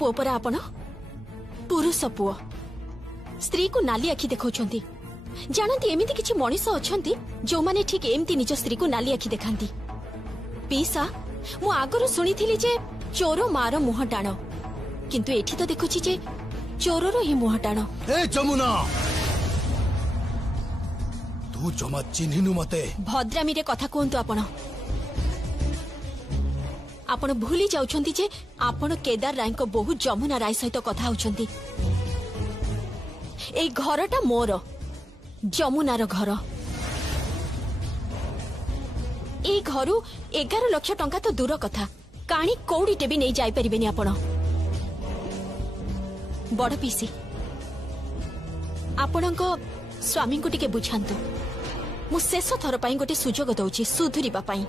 पुओ परा आपण पुरुष पुओ स्त्री को नाली आखि देखौछंती जानती एमिति किछि मनीष अछंती जो माने ठीक एमती निज स्त्री को नाली आखि देखांती। पीसा मु आगरो सुनिथिली जे चोर मार मुह टाण किंतु एठी तो देखुछि जे चोररो ही मुह टाण। ए जमुना तू जमा चिन्हिनु मते भद्रामी रे कथा कहंतु आपण भूली जाउछंती जे आपण केदार राय को बहु जमुना राय सहित कथा होउछंती। ए घरटा मोर जमुनार घर ए घरु 11 लाख टंका तो दूर कथा काणी कौड़ीटे भी नहीं जाई परिबेनी आपण। बड़ पीसी आपणक स्वामी को टिके बुझांतु मु शेष थर पाई गोटे सुजोग दउची सुधुरीबा पाई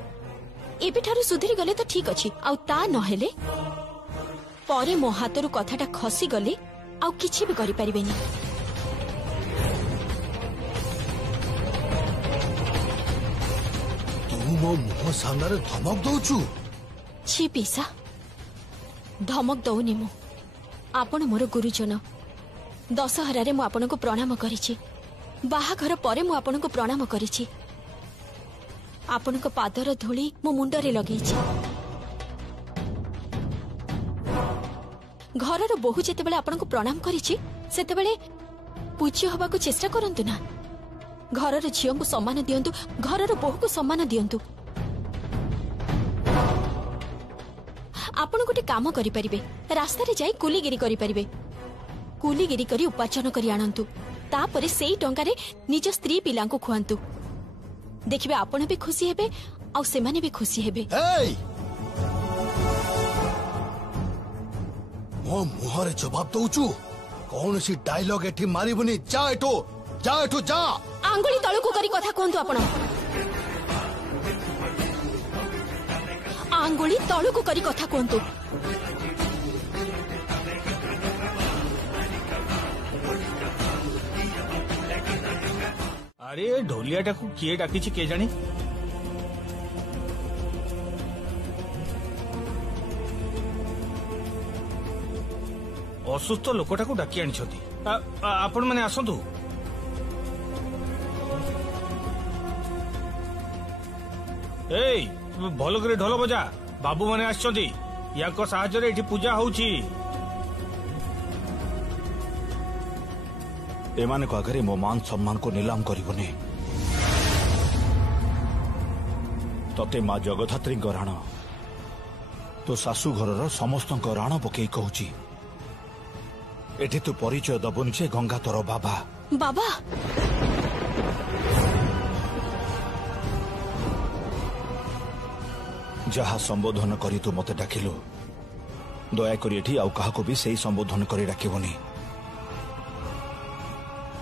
एबे ठारू सुधुरी गले तो ठीक अछि आउ ता नहेले परे मो हातरु कथाटा खसी गले आउ किछि भी करि परिबेनी। मो मुह सामने धमक दौचु छी पीसा धमक दौनी मु आपण मोर गुरुजन दशहरा रे मु आपण को प्रणाम करिछि बाहाघर परे मु आपण को प्रणाम करिछि आपण को पादर धूली मो मुंडरे लगेछि। घरर बहु जेते बेले आपण को प्रणाम करिछि सेते बेले पूज्य होबा को चेष्टा करंतु ना घरर झियो को सम्मान दियंतु घरर बहु को सम्मान दियंतु। आपण गोटे काम करि परिबे रास्ता रे जाई कुलीगिरी करि परिबे कुलीगिरी करी उपार्जन करी आनंतु तापरे सेई टंका रे निज स्त्री पिला को खुआंतु देखिबे आपण भी खुशी हेबे आ से माने भी खुशी हेबे। मो मुह रे जवाब दउचु कौन सी डायलॉग एठी मारिबुनी जा एठो जा आंगुली तळको करी कथा कोंतु आपण आंगुली तळको करी कथा कोंतु। अरे ढोलियाटा को किए डाकी किए जानी असुस्थ लोकटा को डाकी आनी आपण मैंने आसतु भल करे ढोल बजा बाबू माने आछंती याको साहाय्य रे एठी पूजा होउची एमाने को आगे मो मान सम्मान को नीलाम करिबोनी तते मां जगधात्री राण तो सासू घर समस्त राण पकई कहूची एठी तू परिचय दबुनी जे गंगा तोर बाबा बाबा जहा संबोधन करी तू मते डाकिलु दया करी एठी आउ काहाको भी सही संबोधन करी डाकिबोनी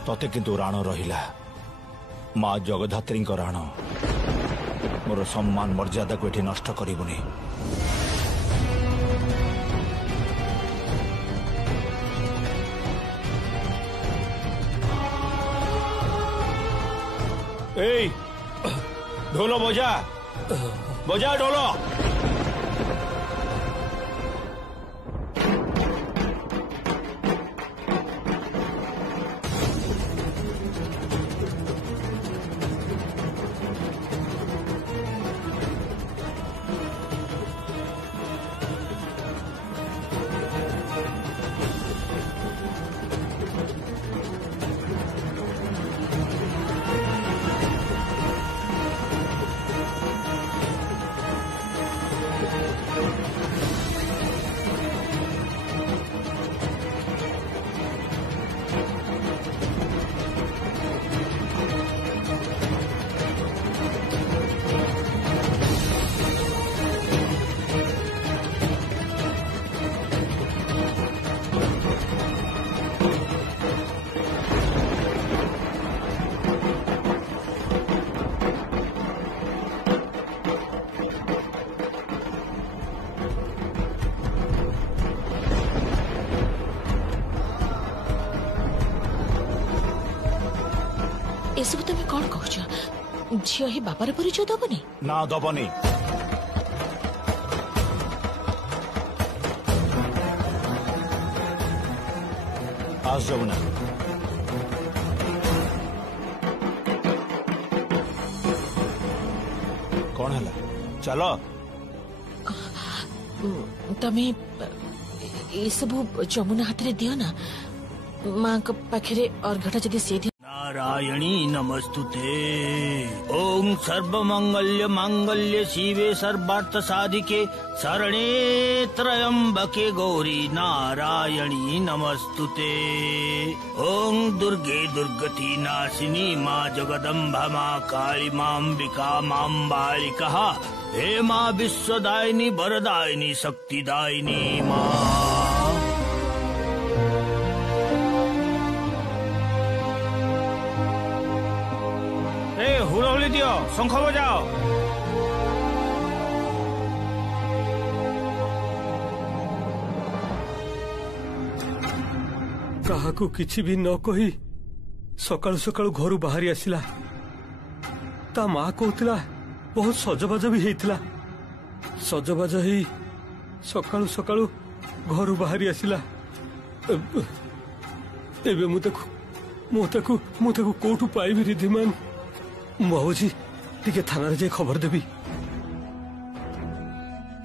तते किंतु राण रहिला मां जगधात्री राण मोर सम्मान मर्यादा को एठी नष्ट करिबोनी। ढोल बजा बजा ढोल एसबु तुम कौन कह झील ही बापार परिचय दबनी ना दबनी आस जमुना। कौन है? चलो तमे ये सब जमुना हाथ रे दियो ना, माँ के पाखे अर्घटा जदि से दियो। नारायणी नमस्तुते। ओम सर्वमंगल्य मांगल्य शिवे सर्वार्थ साधिके शरणे त्र्यंबके गौरी नारायणी नमस्तुते। ओम दुर्गे दुर्गति नाशिनी माँ जगदम्बा माँ काली मांबिका मां बालिका हे माँ विश्वदायिनी वरदायिनी शक्तिदायिनी माँ। हुड़हुली दियो, शंख बजाओ। काहाकू किछि भी न कही सकाळु सकाळु घर बाहरी आसिला। ता माँ कहतिला बहुत सजबाज भी हेइतिला। सजबाज ही सकाळु सकाळु घर बाहरी आसिला। एबे मु ताकू कोठू पाइबी रिधिमान? बाबूजी टिके थाना जाए खबर देवी।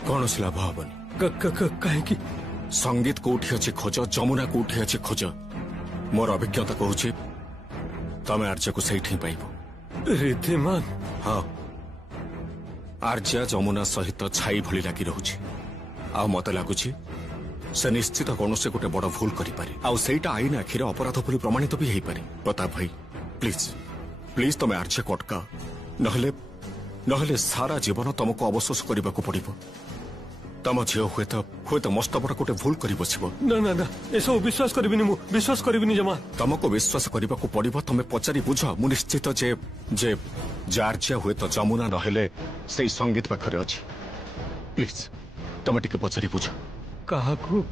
कौन से लाभ हबनी? कहीं संगीत कोठी अच्छे खोज, जमुना कोठी अच्छे खोज। मोर अभिज्ञता कहूँ तमें आर्य को सही पाइब। रिधिमान? हाँ, आर्य जमुना सहित छाई भली लगी रोचे। आ मत लगुच से निश्चित कौन से गोटे बड़ भूल करें। आईटा आईन आखिर अपराध बोली प्रमाणित भी हो पारे। प्रताप भाई प्लीज प्लीज तमें आर्य कटका, नहले सारा जीवन तुमको अवशोष करने को पड़ो। तम झील हुए तो मस्त बड़ गोटे भूल कर बस। ना ना ना ऐसा विश्वास करिबिनी, मु विश्वास करिबिनी जमा। तुमको विश्वास करने को पड़ो। तुम पचारि बुझ, मु निश्चित जे जे आर्य हुए तो जमुना नहेले से संगीत पाखरे अच्छी। प्लीज तुम टिके पचारि बुझ। काहाकू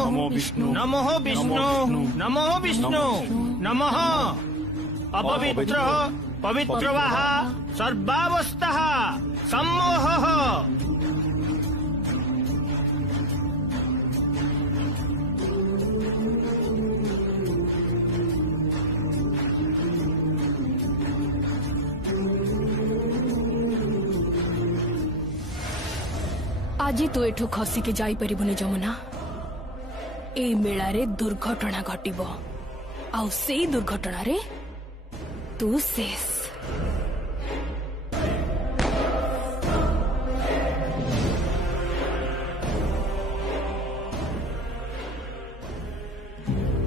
नमो विष्णु नमो विष्णु नमो विष्णु नमः अपवित्र पवित्रवाः सर्वावस्थः सम्मोहः। आज तू एठू खसिके जाई परिबुनी जमुना। ए मेला रे दुर्घटना घटिबो, आउ सेई दुर्घटना रे तू शेष।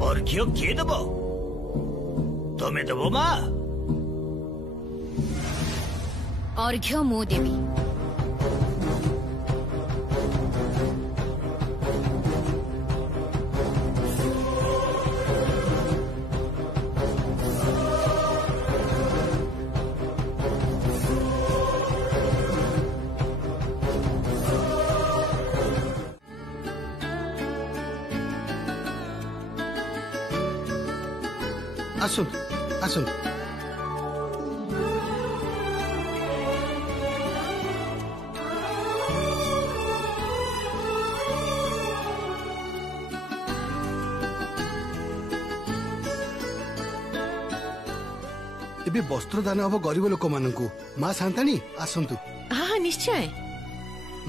अर्घ्य किए देबो? तमे देबो माँ? अर्घ्य मो देवी। आसुन आसुन। ଏବେ ବସ୍ତ୍ର ଦାନ ହବ ଗରିବ ଲୋକମାନଙ୍କୁ। ମା ସାନ୍ତାଣୀ ଆସନ୍ତୁ। हाँ निश्चय।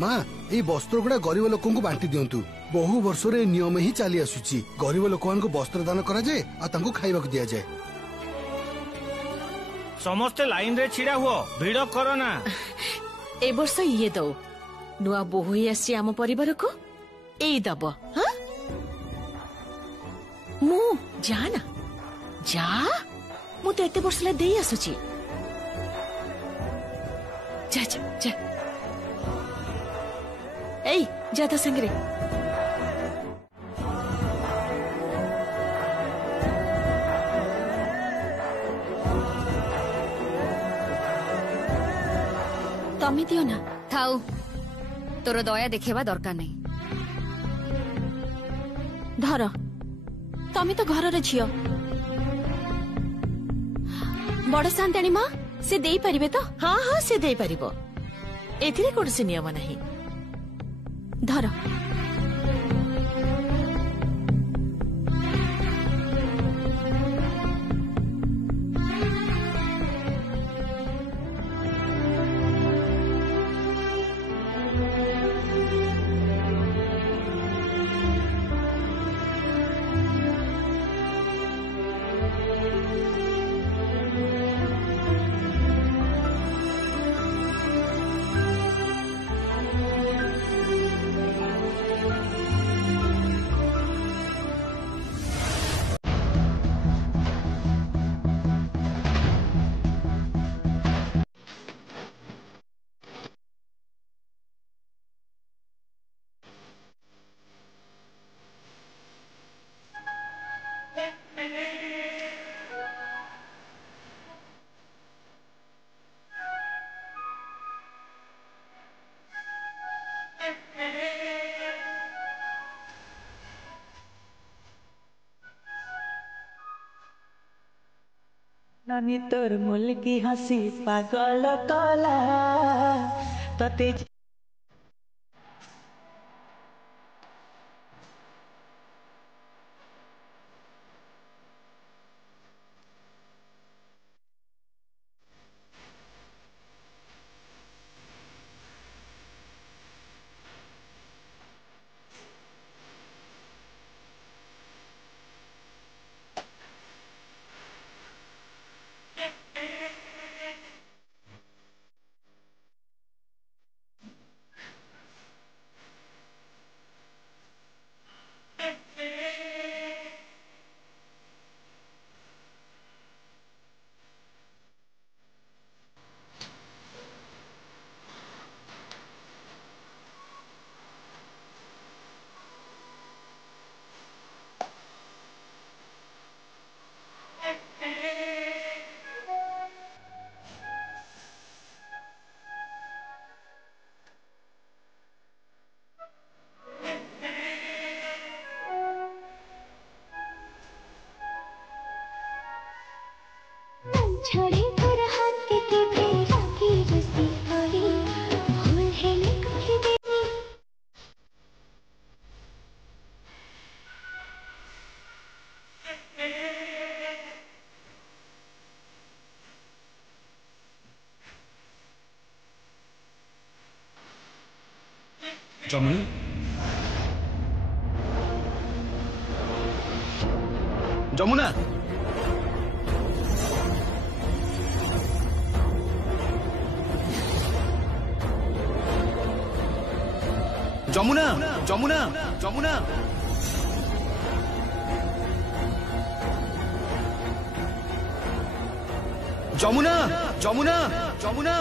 ମା ଏଇ ବସ୍ତ୍ର ଗୁଡା ଗରିବ ଲୋକଙ୍କୁ ବାଣ୍ଟି ଦିଅନ୍ତୁ। ବହୁ ବର୍ଷରେ ଏ ନିୟମ ହିଁ ଚାଲି ଆସୁଛି। ଗରିବ ଲୋକମାନଙ୍କୁ ବସ୍ତ୍ର ଦାନ କରାଯାଏ ଆଉ ତାଙ୍କୁ ଖାଇବାକୁ ଦିଆଯାଏ। ସମସ୍ତେ ଲାଇନ ରେ ଛିଡା ହୁଅ, ଭିଡ କର ନା। ए वर्ष ये दो नुआ बोहू ही आसी आम परिवार को एई दब। हाँ मु जा ना जा मु तो एते वर्ष ला देई आसुची। जा जा जा एई जा ता संगरे। तमे दियो ना। थाउ तोर दया देखेबा दरकार नहीं। धर तमे तो घर झियो। बड़ सान्ताणी माँ से देई परिबे तो? हाँ हाँ से देई परिबो। एथिरे कोनसी नियम नहीं। धर नानी तोर मुल की हंसी पागल कला तते छोड़े तोर हाथ के फेरा की रसी होई भूल है न कभी देनी। जमुना जमुना जमुना जमुना जमुना जमुना जमुना जमुना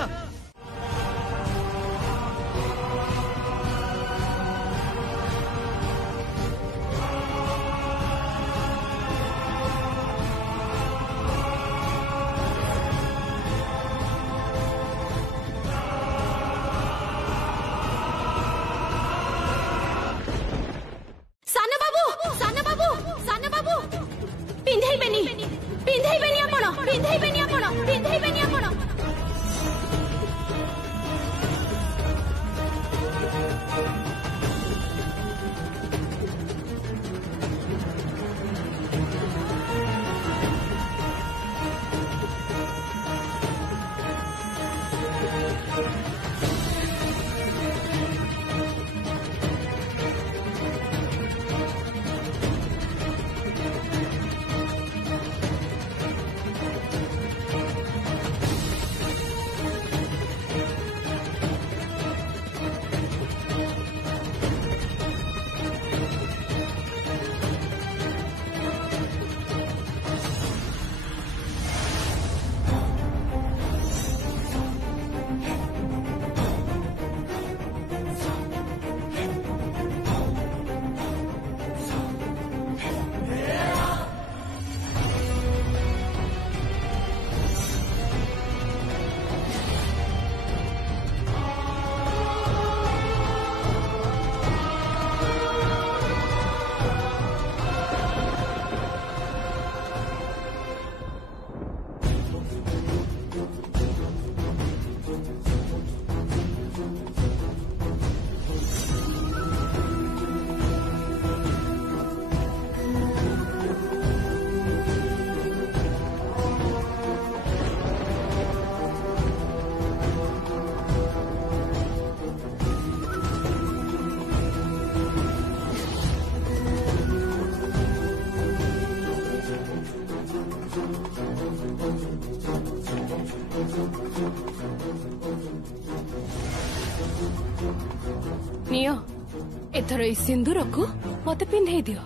एथर ए सिंदूर को मत पिंधे दियो।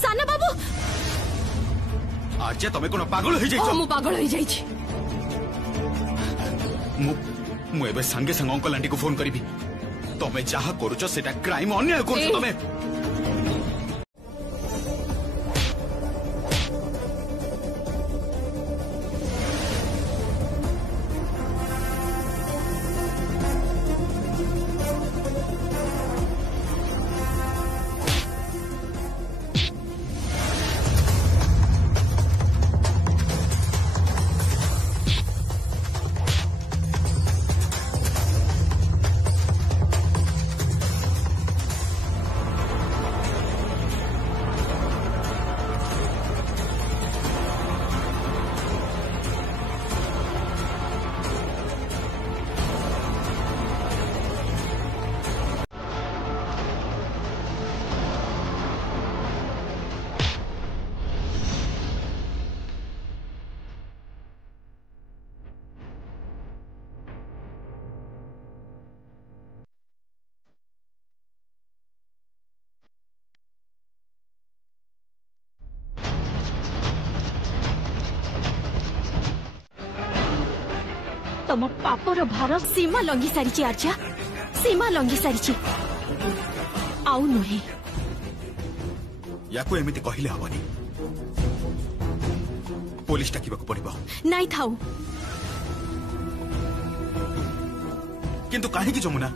साना बाबू आज तमे कोन पागल हो जाइछ? मु पागल हो जाइछ। मु एबे संगे संग अंकल आंटी को फोन करिबी। तमे जहा करूछ सेटा क्राइम अन्याय करूछ तमे। तम पापर भार सीमा लंघी सारी आर्या, सीमा लंघी सारी आउ नुहे। याको एमिति कहिले हबनी। पुलिस डाकिबाको पड़िबो। नाइ थाउ। किंतु काहे की जमुना?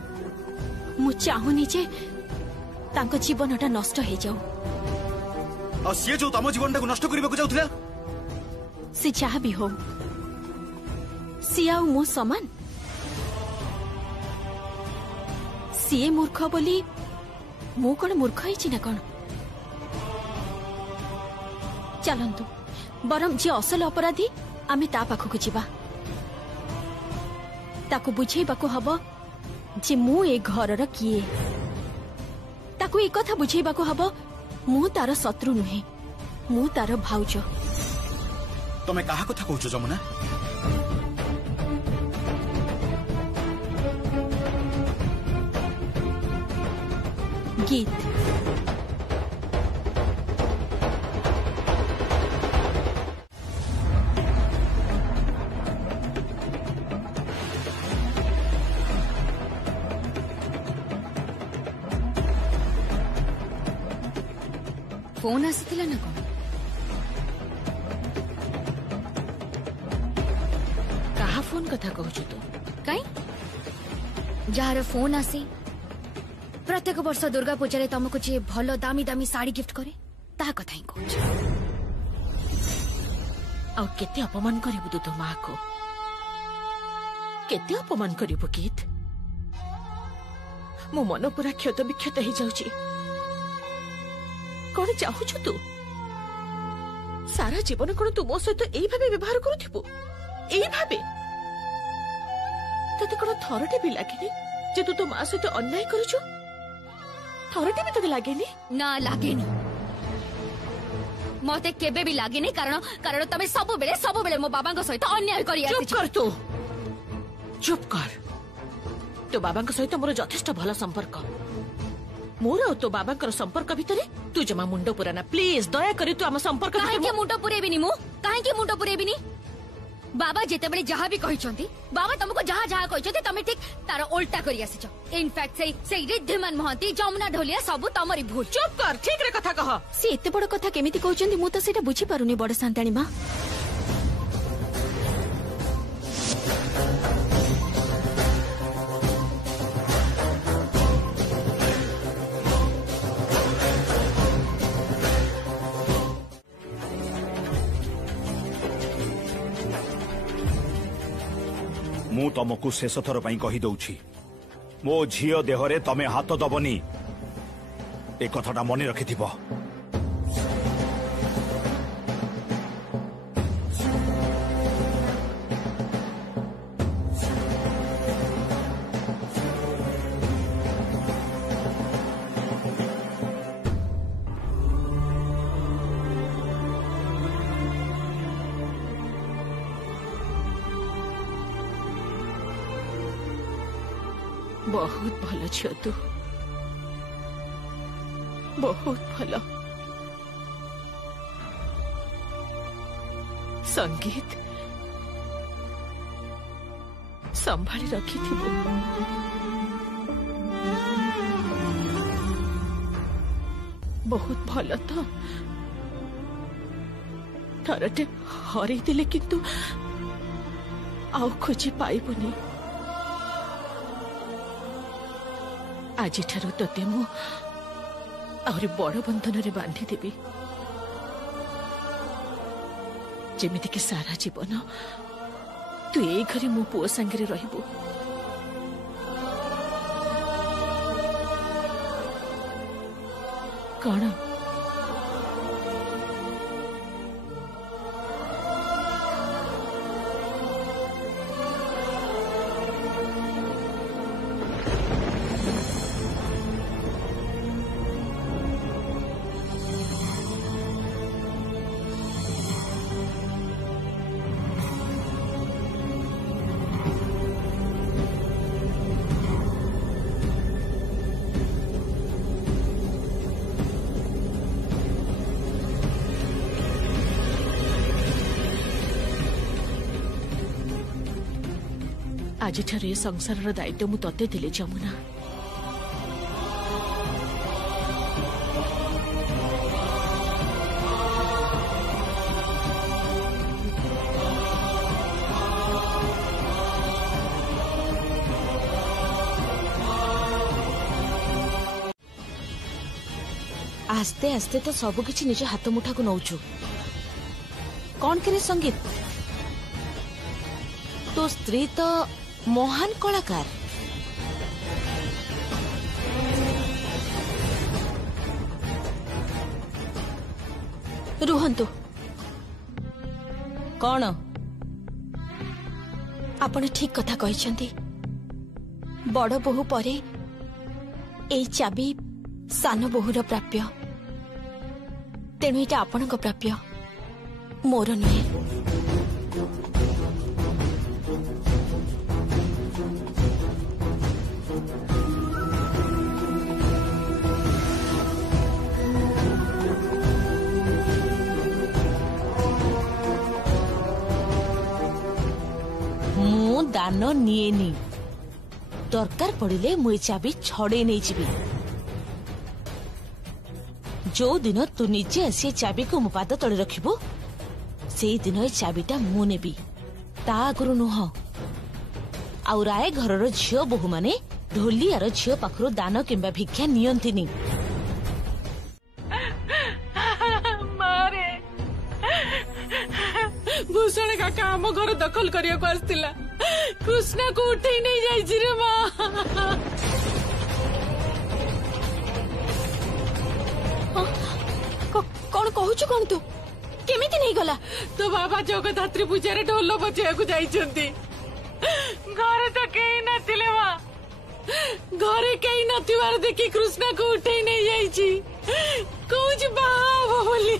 मु चाहुनी जे तांको जीवनटा नष्ट हे जाऊ। आ से जो तम जीवनटा को नष्ट करिबाको जाउथला से चाह भी हो सी आउ मो समान। सीए मूर्ख बोली मु कौन मूर्ख है ना कौन? चलतु बरम जी असल अपराधी आमे ता पाखकु जीवा। ताकु बुझेबाकु हबो जे मु ए घरर किए। ताकु एक कथा बुझेबाकु हबो मु तार शत्रु नुहे, मु तार भाउज। तमे काहा कथा कहूछ जमुना? गीत फोन आसीथिला ना कोन? कहा फोन कथा कहूछु तू? काई जार फोन आसी प्रत्येक वर्ष दुर्गा पूजा रे तुमको जे भलो दामी दामी साड़ी गिफ्ट करे ता कथा ही कहूछ। आ केते अपमान करिबु तू तो मां को? केते अपमान करिबु गीत? मो मन पूरा क्षत विक्षत हो जाउची। कौन चाहूछु तू? सारा जीवन कौन तू मो सहित एई भाबे व्यवहार करूथिबु? एई भाबे तते कौन थरटे भी लागेनी जे तू तो मां सहित अन्याय करूछु? थरटे भी तते लागेनी? ना लागेनी, मते केबे भी लागेनी। कारण तमे सब बेले मो बाबा सहित अन्याय करी आसी। चुप कर तू, चुप कर। तो बाबा सहित मोर यथेष्ट भल संपर्क। मोर और तो बाबा संपर्क भितर तू जमा मुंड पुराना। प्लीज दया करी तू आम संपर्क काहे मुंड पुरेबिनी मु? काहे मुंड पुरेबिनी? बाबा जेते बेले जहा भी कहिसंती, बाबा तुमको जहा कहिसंती तमे ठीक तार उल्टा करी आसीछ। इनफैक्ट से रिद्धिमान महंती जमुना ढोलिया सब तमरी भूल। चुप कर, ठीक रे कथा कह। से एते बड़ कथा केमिति कहउचंती मु तो सेटा बुझी पारुनी बड़ सांताणी मां। मु तुमको शेष थर पई कही दउछि, मो झियो देहरे तमे हाथ दबनी। ए कथाटा मने रखिथिबो। बहुत भल झियो तू बहुत भल संगीत संभाली रखी थी बहुत भल तो थरटे हरई देले किंतु आउ खोजी पाइबुनी आज ठारू तोते मु आहरी बड़ बंधन रे बांधी देबी जेमिति कि सारा जीवन तू ए घरे मो पुओ संगे रहिबु कौन आज ठारे संसार दायित्व मु तते दिले जमुना आस्ते आस्ते तो सब किछि निज हाथ मुठा को नौचु कौन करे संगीत तो स्त्री तो महान कलाकार रुहंतु कौन आपण ठीक कथा कहिसंती बड़ बहु परे एई चाबी सान बहुर प्राप्य तेणु एटा आपणक प्राप्य मोर नुहे दान निएनी दरकार पड़िले मुई चाबी छड़े नहीं जीवी जो दिन तू निजे आसी चाबी को मो पाद तले रखिबो से दिन ए चाबीटा मु नेबी ता आगुरु नुह आउ राय घरर झियो बहु माने ढोलियार झियो पाखरु दान किंबा भिक्षा नियंतिनी मारे भूषण काका आम घर दखल करिया को आस्तिला कृष्णा को उठे नहीं जाई रे मां कौन कहूछु कौन तू केमिति नहीं गला तो बाबा जगधात्री पूजा ढोल बजाया को जाइछंती घरे तो कहीं नथिले मां घरे कहीं नथिवार देखि कृष्णा को उठे नहीं जाइछि कुछ बाबा बोली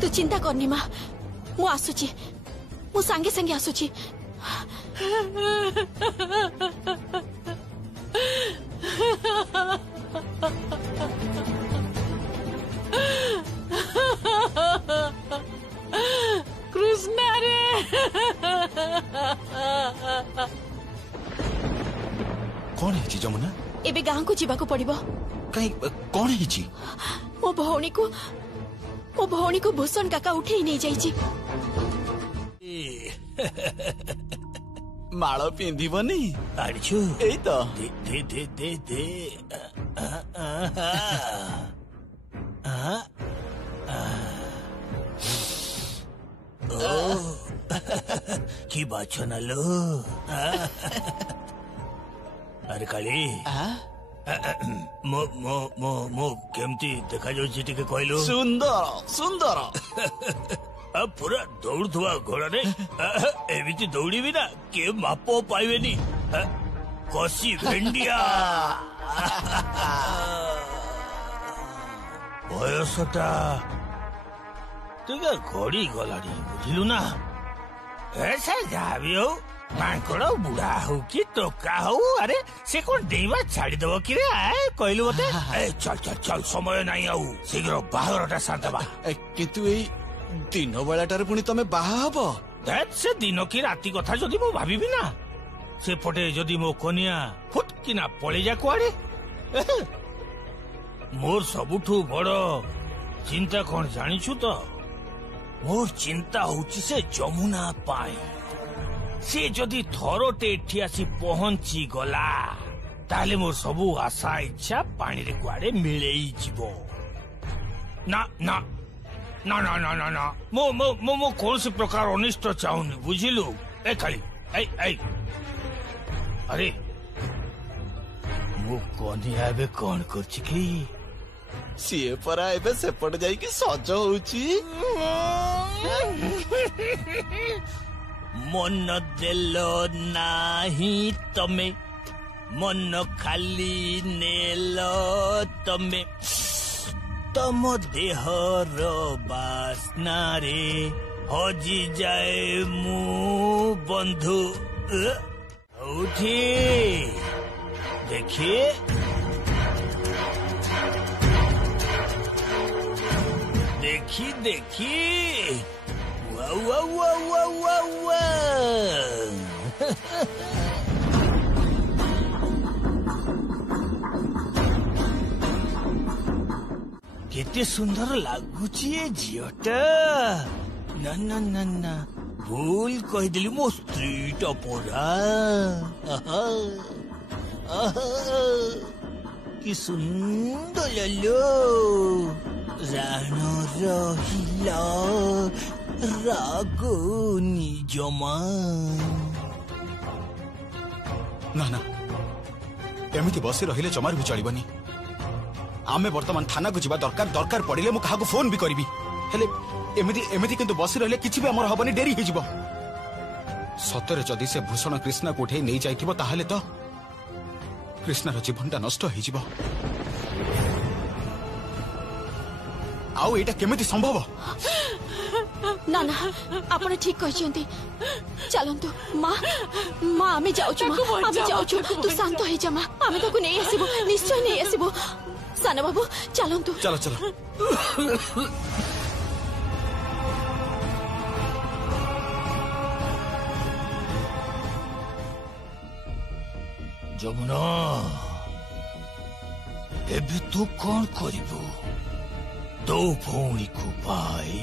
तू चिंता करनी मां मु आसुची मु संगे संगे आसुची कृष्णा रे कौन है जमुना एबे गां को जीवा को पड़िबो कहीं कौन है मो भौणी को भूषण काका उठे ही नहीं जाइछि माଳ ପିନ୍ଧିବନି ଆଣିଛୁ ଏଇ ତ ଦେ କି ବାଛ ନାଲୋ ଆରେ କାଳି ମୋ କେମିତି ଦେଖାଯାଉଛି ଟିକେ କହିଲୁ ସୁନ୍ଦର ସୁନ୍ଦର पूरा दौड़ुवा घोड़े एमती दौड़ी ना के माप पाइबेनी कसी भेंडिया बयसटा तुगे घड़ी गलानी बुझिलु ना ऐसा जहाँ भी हो ମାଙ୍କଡ ବୁଢା ହଉ କି ଟୋକା ହଉ ଆରେ ସେ କଣ ଡେଇବା ଛାଡିଦବ କି ରେ କହିଲୁ ମତେ ଚଲ ଚଲ ଚଲ ସମୟ ନାହିଁ ଆଉ ଶୀଘ୍ର ବାହାଘରଟା ସାରିଦବା। କିନ୍ତୁ ଏଇ ଦିନ ବେଳାଟାରେ ପୁଣି ତମେ ବାହା ହବ? ସେ ଦିନ କି ରାତି କଥା ଯଦି ମୁଁ ଭାବିବି ନା ସେପଟେ ଯଦି ମୋ କନିଆ ଫୁଟକିନା ପଳେଇଯା କୁଆଡେ ମୋର ସବୁଠୁ ବଡ ଚିନ୍ତା କଣ ଜାଣିଛୁ ତ? ମୋର ଚିନ୍ତା ହଉଛି ସେ ଯମୁନା ପାଇଁ। ସେ ଯଦି ଥରଟେ ଏଠି ଆସି ପହଞ୍ଚି ଗଲା ତାହେଲେ ମୋର ସବୁ ଆଶା ଇଚ୍ଛା ପାଣିରେ କୁଆଡେ ମିଳେଇ ଯିବ। ନା ନା ନା ନା ନା ନା ନା ମୁଁ କୌଣସି ପ୍ରକାର ଅନିଷ୍ଟ ଚାହୁଁନି ବୁଝିଲୁ। ଏ ଖାଲି ଆରେ ମୁଁ କନିଆ ଏବେ କଣ କରୁଛି କି? ସିଏ ପରା ଏବେ ସେପଟେ ଯାଇକି ସଜ ହଉଛି। ମନ ଦେଲ ନାହିଁ ତମେ ମନ ଖାଲି ନେଲ ତମେ ତମ ଦେହର ବାସ୍ନାରେ ହଜି ଯାଏ ମୁଁ ବନ୍ଧୁ। ଉଠି ଦେଖି ଦେଖି ଦେଖି କେତେ ସୁନ୍ଦର ଲାଗୁଛି ଏ ଝିଅଟା। ନା ନା ନା ନା ଭୁଲ କହିଦେଲି ମୋ ସ୍ତ୍ରୀଟା ପରା। କି ସୁନ୍ଦର ରାଣ ରହିଲା ରାଗୁନି ଜମା। ନା ନା ଏମିତି ବସି ରହିଲେ ଜମାରୁ ବି ଚଳିବନି। ଆମେ ବର୍ତ୍ତମାନ ଥାନାକୁ ଯିବା ଦରକାର। ଦରକାର ପଡିଲେ ମୁଁ କାହାକୁ ଫୋନ ବି କରିବି। ହେଲେ ଏମିତି କିନ୍ତୁ ବସି ରହିଲେ କିଛି ବି ଆମର ହବନି, ଡେରି ହେଇଯିବ। ସତରେ ଯଦି ସେ ଭୂଷଣ କୃଷ୍ଣାକୁ ଉଠେଇ ନେଇ ଯାଇଥିବ ତାହେଲେ ତ କୃଷ୍ଣାର ଜୀବନଟା ନଷ୍ଟ ହେଇଯିବ। ଆଉ ଏଇଟା କେମିତି ସମ୍ଭବ? ନା ନା ଆପଣ ଠିକ କହିଛନ୍ତି। ଚାଲନ୍ତୁ ମା ମା ଆମେ ଯାଉଛୁ ଆମେ ଯାଉଛୁ। ତୁ ଶାନ୍ତ ହେଇଯା ମା, ଆମେ ତାକୁ ନେଇ ଆସିବୁ, ନିଶ୍ଚୟ ନେଇ ଆସିବୁ। ସାନ ବାବୁ ଚାଲନ୍ତୁ। ଚାଲ ଚାଲ। ଯମୁନା ଏବେ ତୁ କଣ କରିବୁ? ତୋ ଭଉଣୀକୁ ପାଇ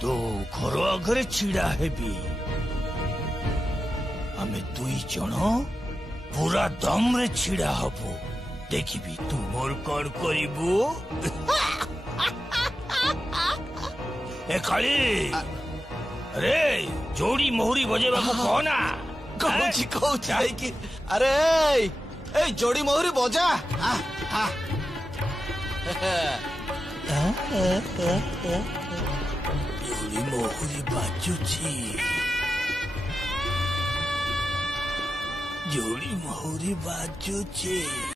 ତୋ ଘର ଆଗରେ ଛିଡା ହେବି। ଆମେ ଦୁଇ ଜଣ ପୁରା ଦମରେ ଛିଡା ହବୁ। ଦେଖିବି ତୁ ମୋର କଣ କରିବୁ। ଏ କାଳି ଆରେ ଯୋଡି ମୋହରୀ ବଜେଇବାକୁ କହନା। କହୁଛି ଆରେ ଏଇ ଯୋଡି ମୋହରୀ ବଜା। ଯୋଡି ମୋହରୀ ବାଜୁଛି, ଯୋଡି ମୋହରୀ ବାଜୁଛି।